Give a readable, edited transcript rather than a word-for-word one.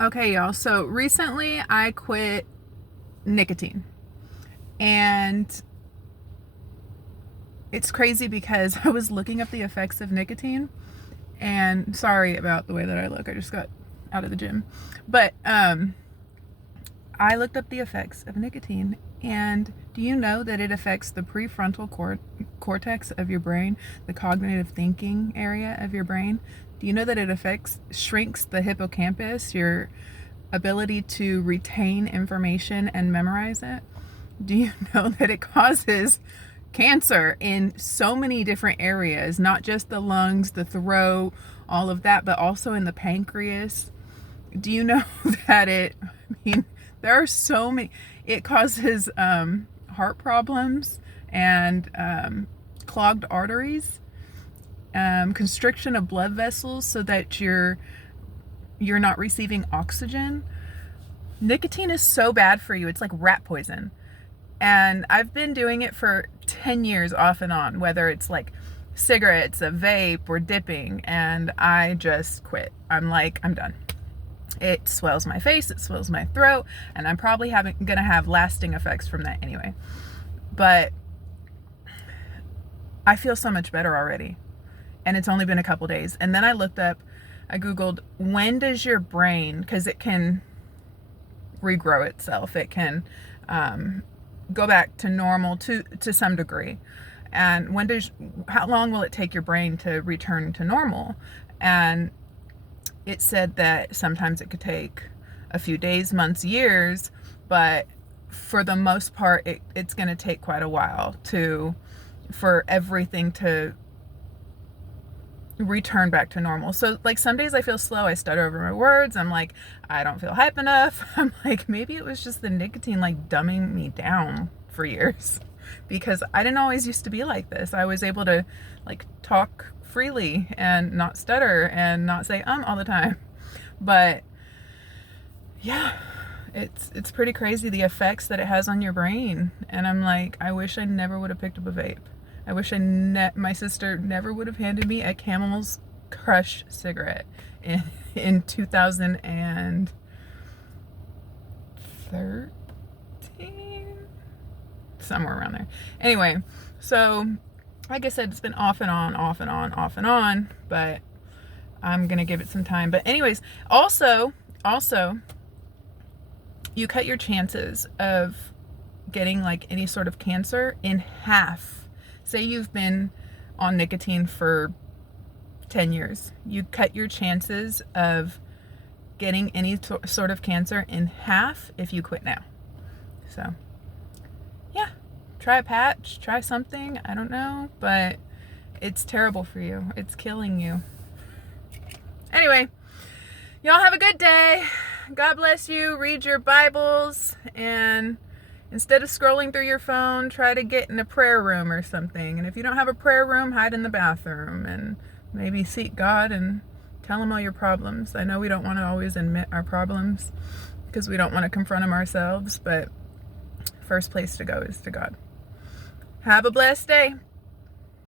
Okay, y'all. So recently I quit nicotine. And it's crazy because I was looking up the effects of nicotine. And sorry about the way that I look. I just got out of the gym. But I looked up the effects of nicotine. And do you know that it affects the prefrontal cortex of your brain, the cognitive thinking area of your brain? Do you know that it shrinks the hippocampus, your ability to retain information and memorize it? Do you know that it causes cancer in so many different areas, not just the lungs, the throat, all of that, but also in the pancreas? Do you know that there are so many, it causes heart problems and clogged arteries, constriction of blood vessels so that you're not receiving oxygen. Nicotine is so bad for you. It's like rat poison. And I've been doing it for 10 years off and on, whether it's like cigarettes, a vape, or dipping, and I just quit. I'm done. It swells my face, it swells my throat, and I'm probably gonna have lasting effects from that anyway. But I feel so much better already. And it's only been a couple days. And then I Googled, when does your brain, because it can regrow itself, it can go back to normal to some degree, and how long will it take your brain to return to normal? And it said that sometimes it could take a few days, months, years, but for the most part it's going to take quite a while for everything to return back to normal. So like some days I feel slow, I stutter over my words, I'm like, I don't feel hype enough. I'm like, maybe it was just the nicotine like dumbing me down for years, because I didn't always used to be like this. I was able to like talk freely and not stutter and not say all the time. But yeah, it's pretty crazy the effects that it has on your brain. And I'm like, I wish I never would have picked up a vape. I wish my sister never would have handed me a Camel's Crush cigarette in 2013, somewhere around there. Anyway, so like I said, it's been off and on, but I'm gonna give it some time. But anyways, also, you cut your chances of getting like any sort of cancer in half. Say you've been on nicotine for 10 years. You cut your chances of getting any sort of cancer in half if you quit now. So, yeah, try a patch, try something. I don't know, but it's terrible for you. It's killing you. Anyway, y'all have a good day. God bless you. Read your Bibles, and instead of scrolling through your phone, try to get in a prayer room or something. And if you don't have a prayer room, hide in the bathroom and maybe seek God and tell him all your problems. I know we don't want to always admit our problems because we don't want to confront them ourselves, but first place to go is to God. Have a blessed day.